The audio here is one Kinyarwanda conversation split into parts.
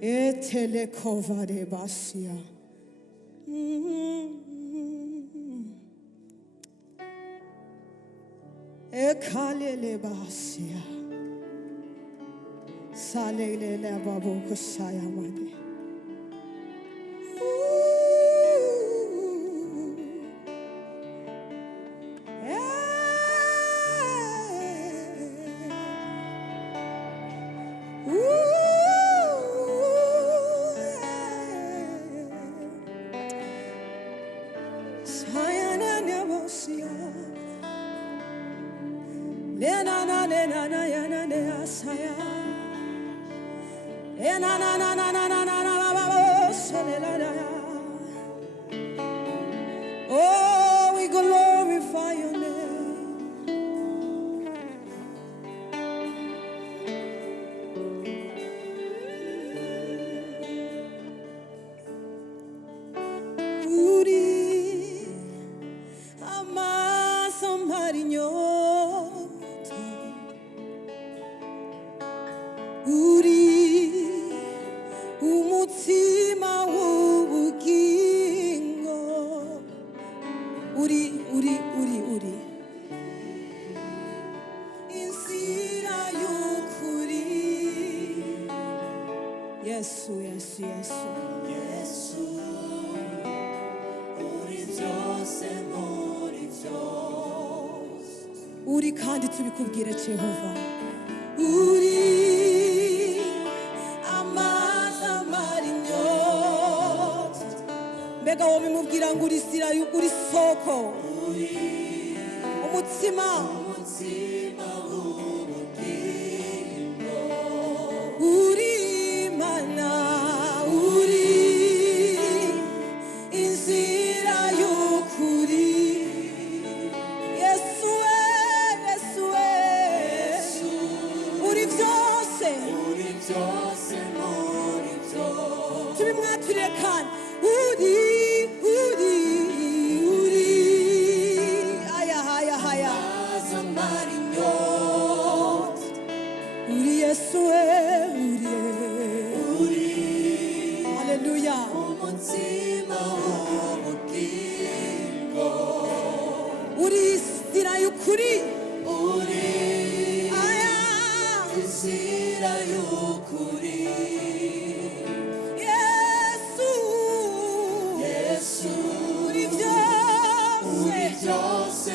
Etelekovare basia. Ekalele basia. Salele babu kusaya mani. Oh, we glorify your name. Uri amasa marinyota. Uri umutima w'ubugingo. Uri inzira y'ukuri. Yesu uri byose muri byose. Uri kandi tubikubwire Jehova. Uri amazi amara inyota. Mbega wowe bimubwira ngo uri inzira uri soko. Umutima w'ubugingo. Uri Imana, uri inzira y'ukuri. Yesu we, uri byose muri byose. Tubimwaturire kandi uri haya zamara inyota. Uri Yesu uri haleluya. Umutima w'ubugingo. Uri inzira y'ukuri. Uri inzira y'ukuri. Yesu uri byose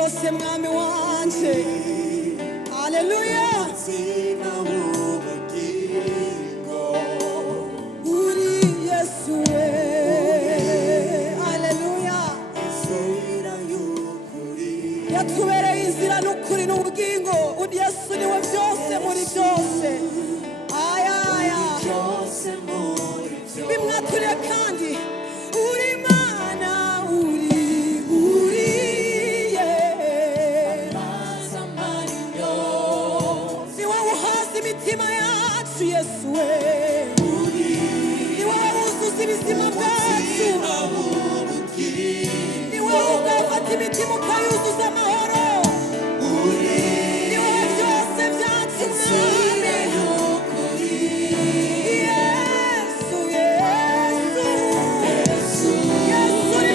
byose mwami wanje. Haleluya. Uri Yesu we. Haleluya. Yatubereye inzira n'ukuri n'ubugingo. Uri Yesu niwe byose muri byose. Aya bimwaturiye kandi uri Imana, uri ni wowe uhaza imitima yacu Yesu we. Ni wowe wuzuza ibizima bwacu. Ni wowe ugafata imitima ukayuzuza amahoro. Ni wowe byose byacu mwami. Yesu, Yesu, Yesu ni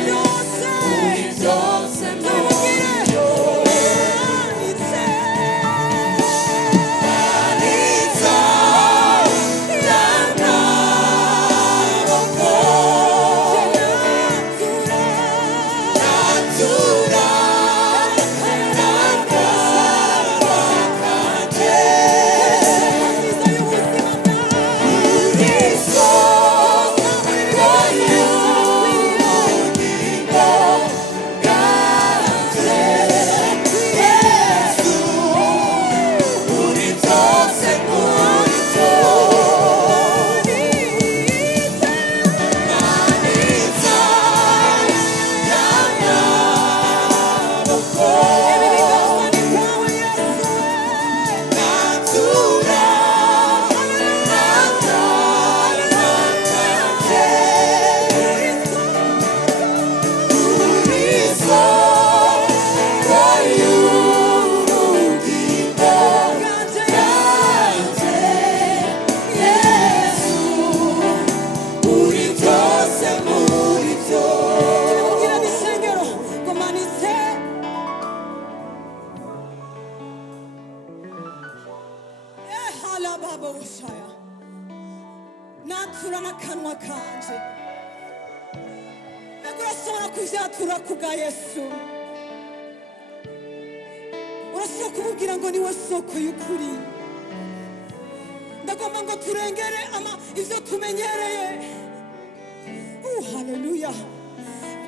byose. Tumubwire yanitse. Natura n'akanwa kanje. Mbega urashobora kuvyatura kubwa Yesu. Urashobora kumubwira ngo niwe soko y'ukuri. Ndagomba ngo turengere ivyo tumenyereye. Haleluya.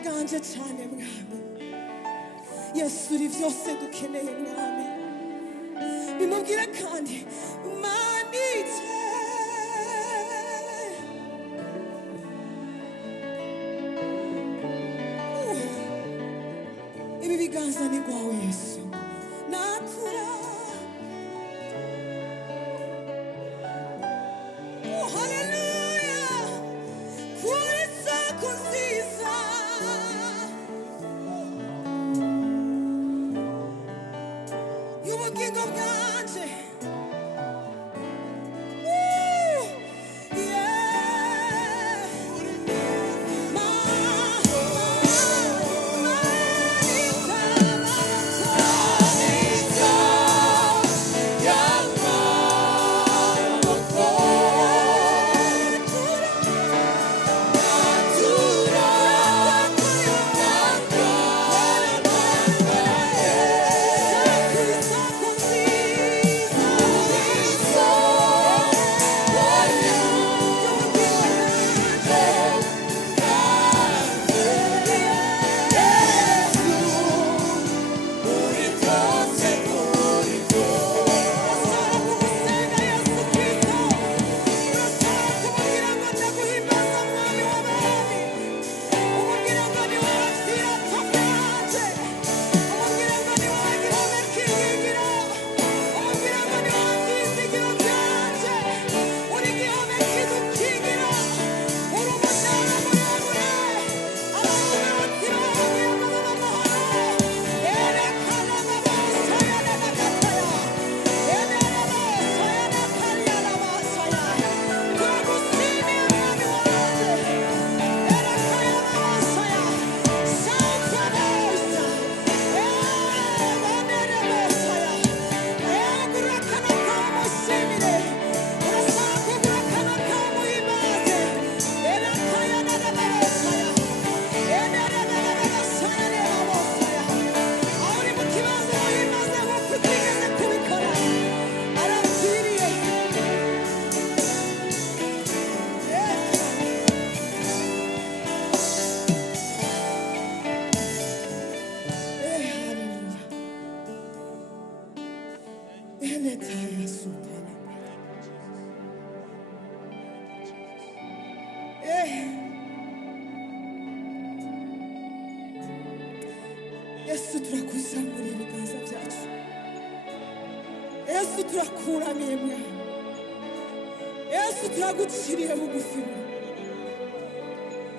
Bwanje cyane mwami. Yesu uri vyose dukeneye mwami. Bimubwire kandi manitse. Ibi biganza ni kwawe Yesu. Natura. Haleluya. Kuri soko nziza. Y'ubugingo bwanje. Kuri soko nziza. Yesu turakuzamura ibiganza byacu. Yesu turakuramiye mwana. Yesu turaguciriye bugufi.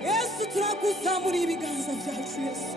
Yesu turakuzamura ibiganza byacu Yesu.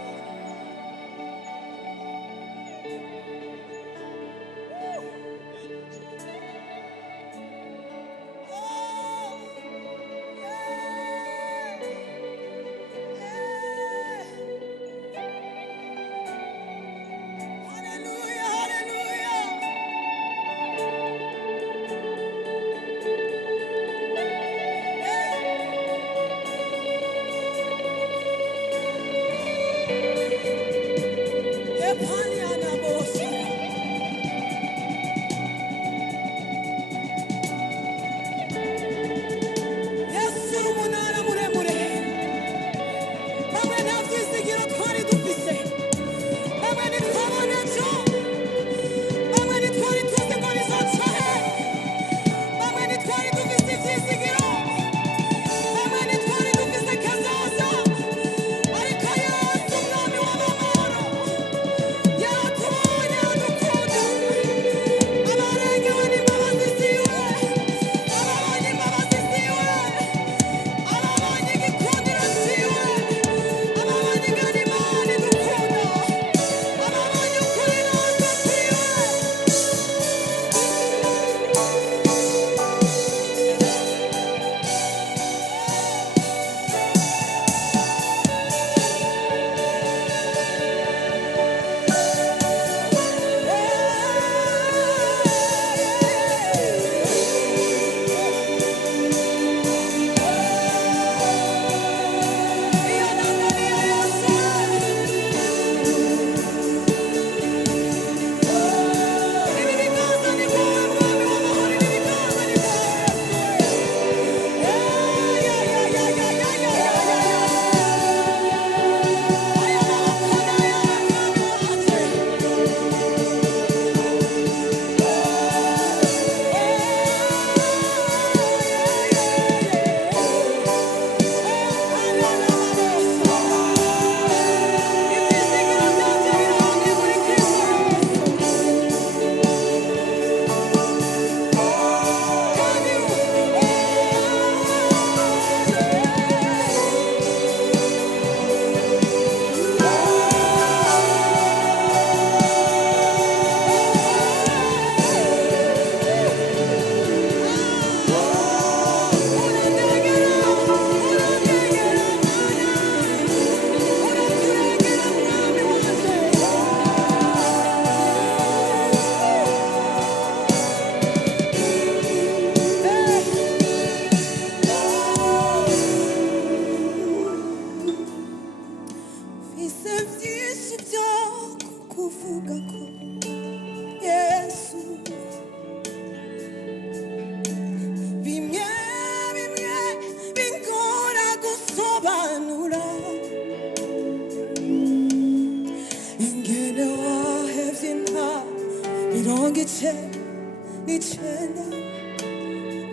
n'icyenda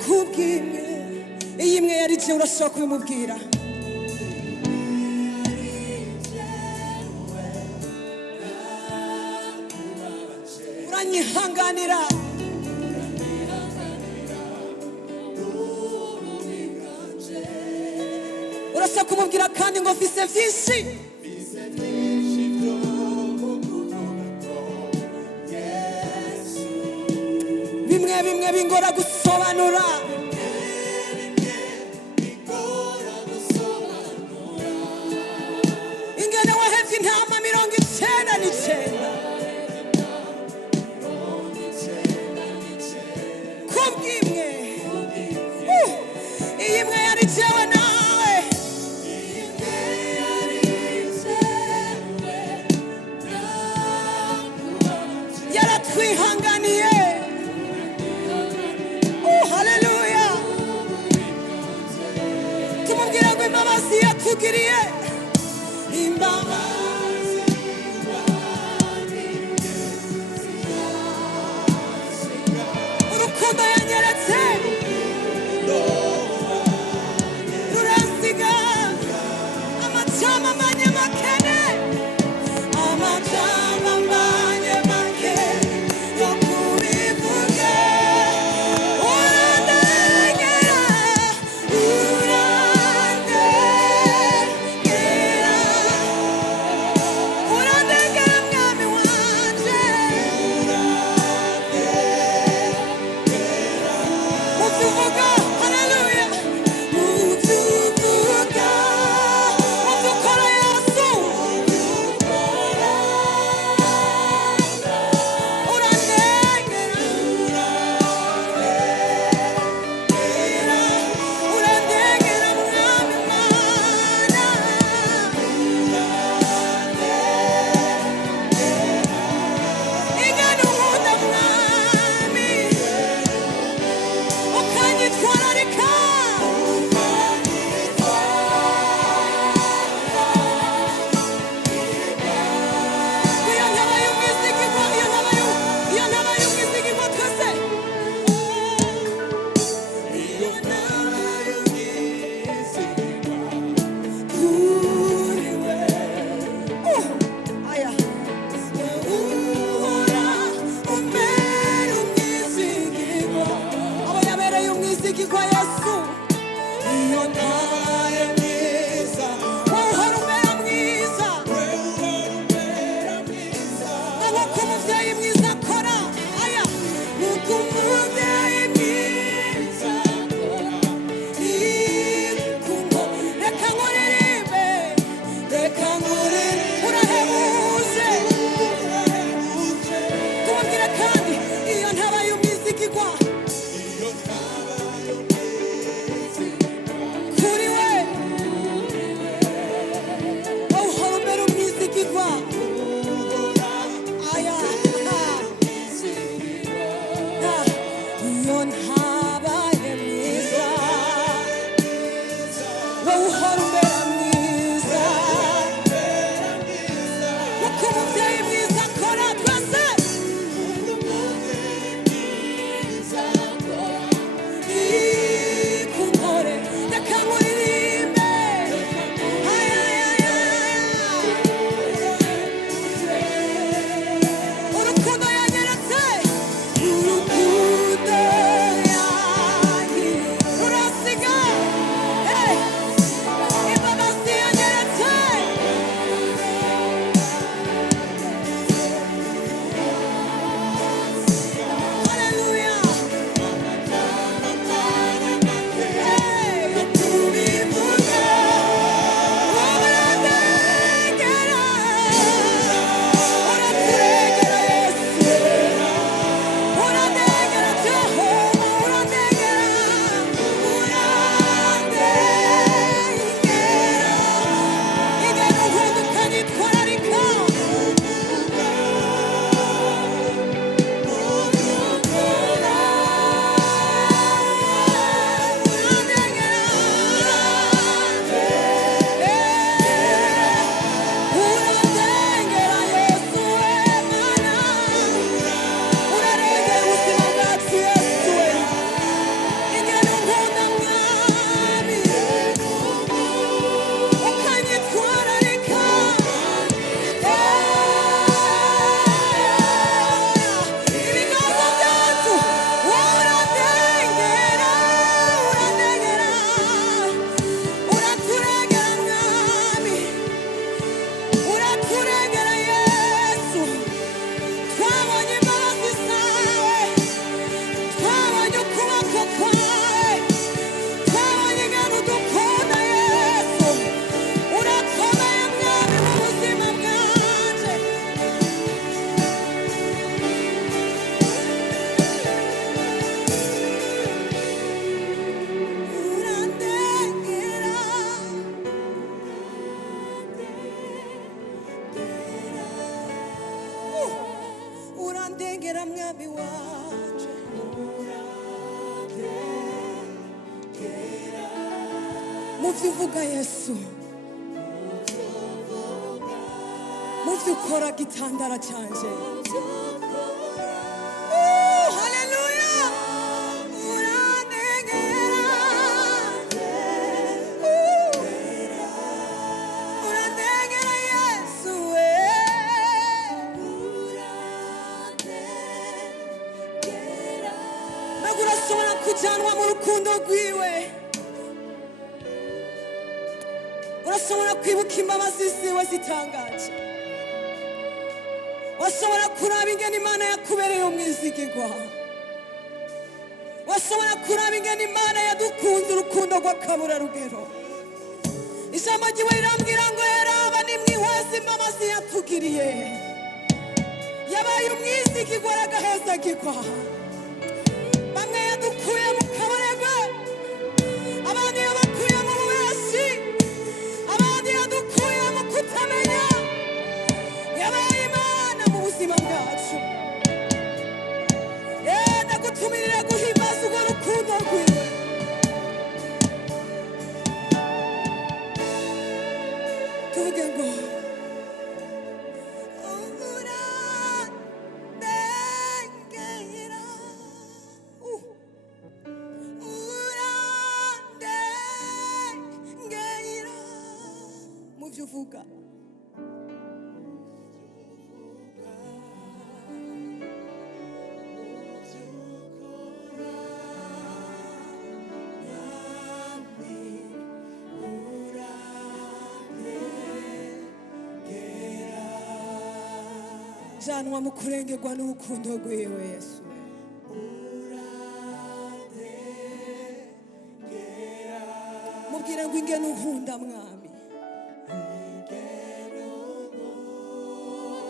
kubw'imwe iyi imwe yari je urashobora kubimubwira uranyihanganira urashobora kumubwira kandi ngo mfise vyinshi bimwe bingora gusobanura ingene wahevye intama 99 kubw'imwe iyi imwe yari jewe nawe yaratwihanganiye tumubwira ngo imbabazi yatugiriye imbabazi nuko umuvyeyi mwiza akora aya nuko umuvyeyi mwiza akora ikundo reka nkuririmbe reka nkuririmbe urahebuje tubabwire kandi iyo ntaba y'umwizigirwa kuri we uhora umbera umwizigirwa aya iyo ntabaye mwiza wowe uhora umbera mwiza nuko umuvyeyi mwiza akora twese ikuntore reka nkuririmbe urukundo yanyeretse urukundo yanjye rurasiga imbabazi yanyeretse haleluya tubivuge urandengera uraturengera yesu urandengera jehova urandengera ingene unkunda ukanyitwararika urandengera yesu we mana urarengera ubuzima bwacu yesu we ingene unkunda mwami ukanyitwararika ibiganza byacu urandengera uraturengera mwami uraturengera yesu twabonye imbabazi zawe twabonye ukuboko kwawe twabonye ingano udukunda yesu urakomeye mwami mu buzima bwanje urandengera urandengera mwami wanje muvyo uvuga yesu muvyo ukora gitandara canje haleluya urandengera urandengera yesu we mbega urashobora kujanwa mu rukundo rwiwe urashobora kwibuka imbabazi ziwe zitangaje washobora kuraba ingene imana yakubereye umwizigirwa washobora kuraba ingene imana yadukunze urukundo rw'akaburarugero ijambo ryiwe rirambwira ngo yaraba nimwihweze imbabazi yatugiriye yabaye umwizigirwa aragahezagirwa bamwe yadukuye mu kabarega abandi yabakuye mu bubeshi abandi yadukuye mu kutamenya yabaye imana mu buzima bwacu ndagutumirira guhimbaza urwo rukundo rwiwe tuvuge ngo urandengera urandengera mu byo uvuga janwa mu kurengerwa n'urukundo rwiwe Yesu. Mubwire ngo ingene unkunda mwami,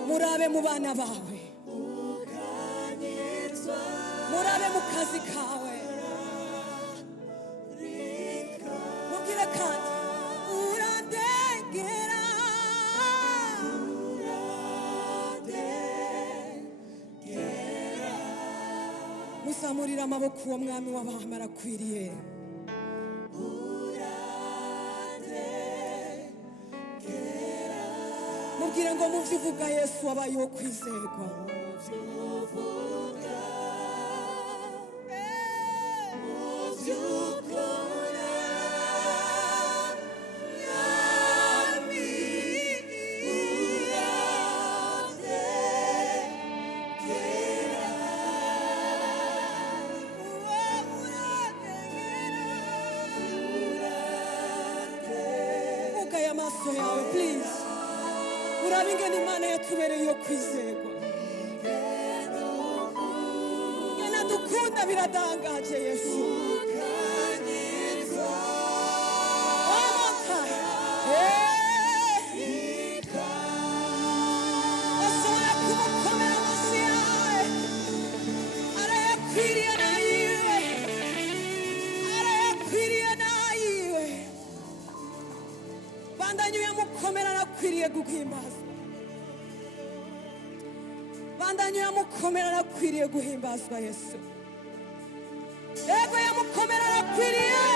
murabe mu bana bawe, murabe mu kazi kawe, mubwire kandi urandengera, musamurira amaboko uwo mwami w'abami arakwiriye. Mubwire ngo muvyo uvuga Yesu wabaye wo kwizerwa. Ukaya maso yawe please. Urabe ingene Imana yatubereye yo kwizerwa. Ingene dukunda biradangaje Yesu. One more time. Ashobora kumukomera amashyi yawe. Arayakwiriye nayiwe. Arayakwiriye nayiwe. Bandanye uyamukomera arakwiriye guhimbaza. Bandanye yamukomera arakwiriye guhimbazwa Yesu. Yego yamukomera arakwiriye.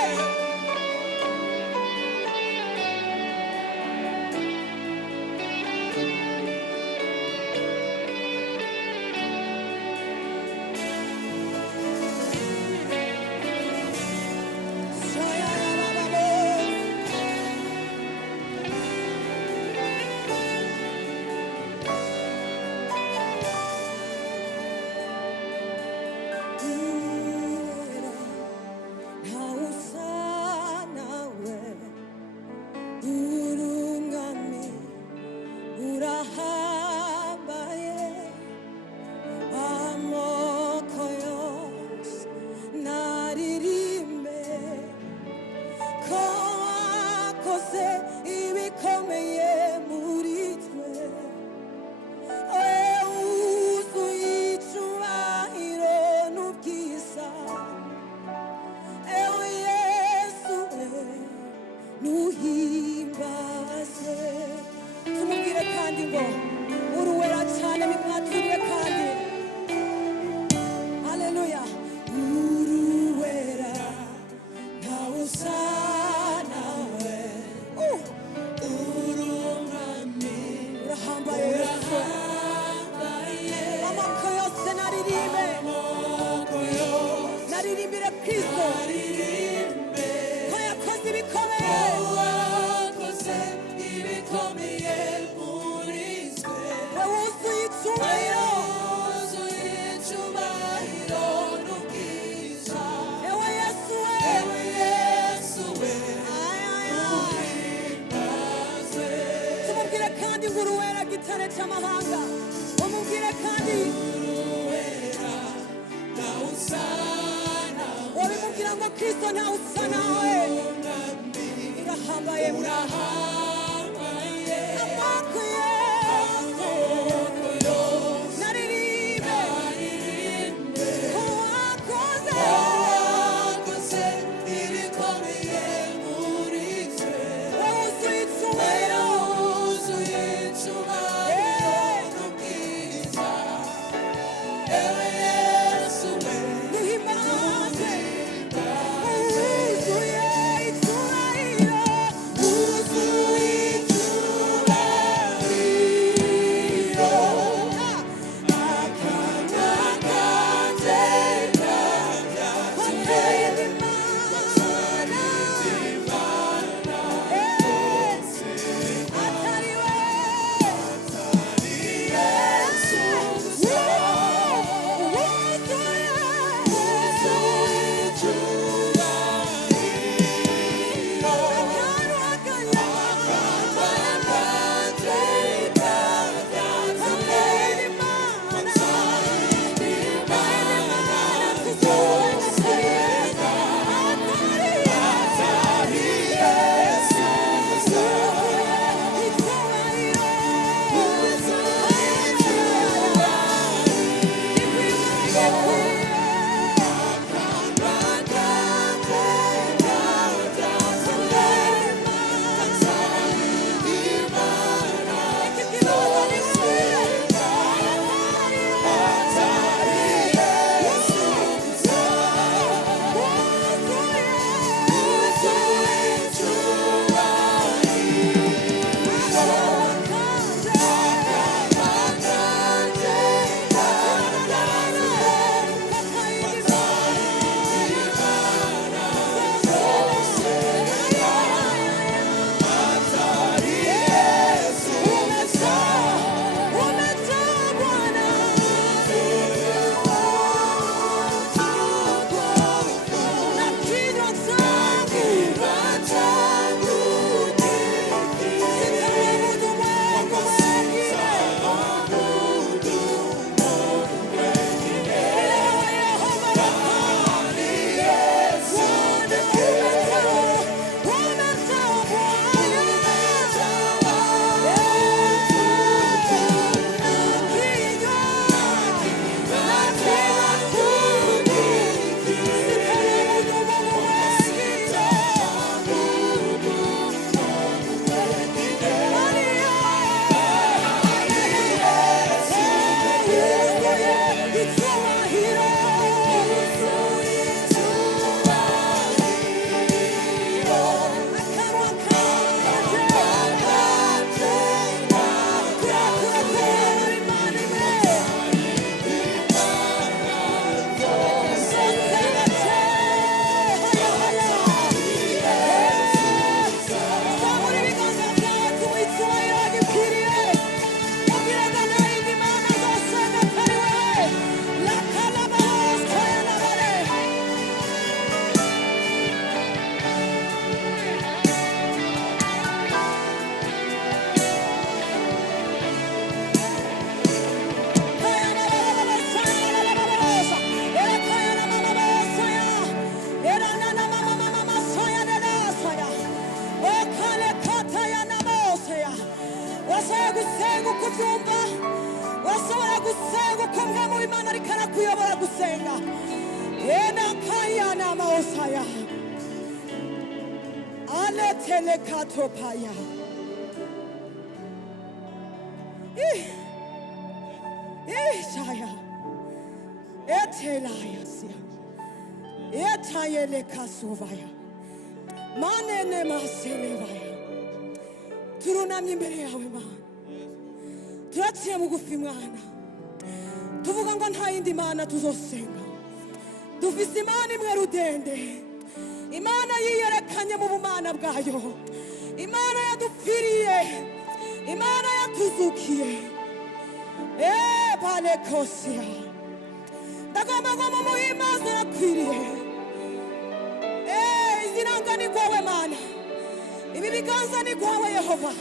Kristo na usana we urahambaye amako Yesu naririmbe wakoze ibikomeye muri twe wuzuye icyubahiro n'ubwiza ewe Yesu we duhimbaze wuzuye icyubahiro mu Imana ariko arakuyobora gusenga. Ena kaya na maosaya. Ale telekatopaya. Shaya. Etelaya siya. Etayele kasuvaya. Manene maselevaya. Turunamye imbere yawe Mana. Turaciye bugufi Mwana. Tuvuga ngo nta yindi Mana tuzosenga. Dufise Imana imwe rudende. Imana yiyerekanye mu bumana bwayo. Imana yadupfiriye. Imana yatuzukiye. Palekosia. Ndagomba ngo mumuhimbaze nakwiriye. Izinanga ni kwawe Mana. Ibi biganza ni kwawe Yehova.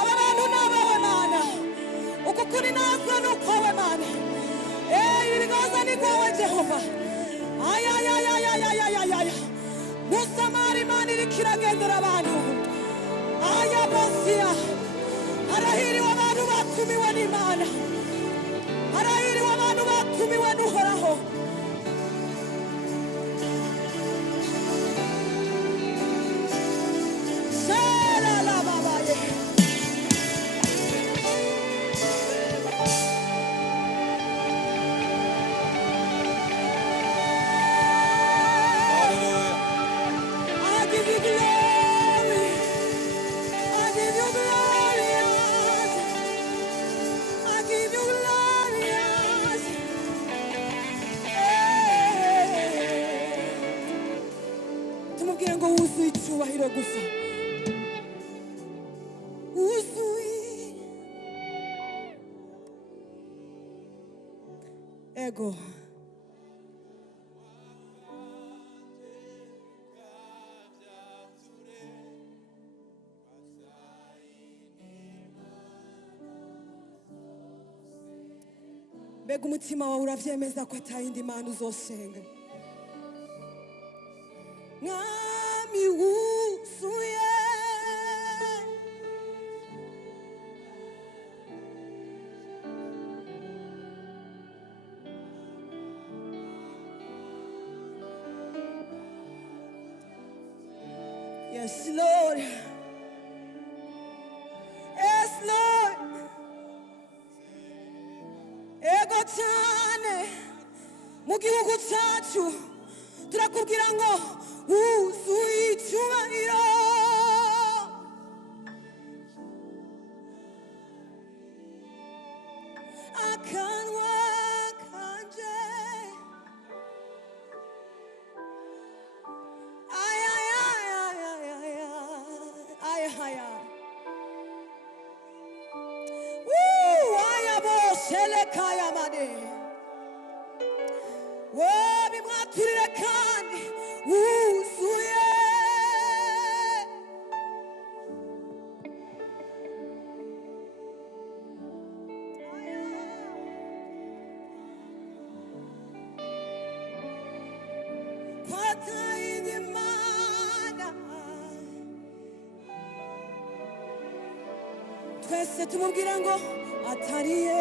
Aba bantu ni abawe Mana. Uku kuri natwe ni ukwawe Mana. Ibi biganza ni kwawe Jehova. Ay. Musamari Imana iriko iragendera abantu. Bosia. Arahiriwe abantu batumiwe n'Imana. Arahiriwe abantu batumiwe n'Uhoraho. Icyubahiro gusa wuzuye ego mbega umutima wawe uravyemeza ko atayindi Mana uzosenga wuzuye Yes Lord. Yes Lord. Ego cyane mu gihugu cyacu turakubwira ngo wuzuye icyubahiro. Akanwa kanje kaya mane bimwaturire kandi wuzuye kwatayindi Imana twese tumubwira ngo atariye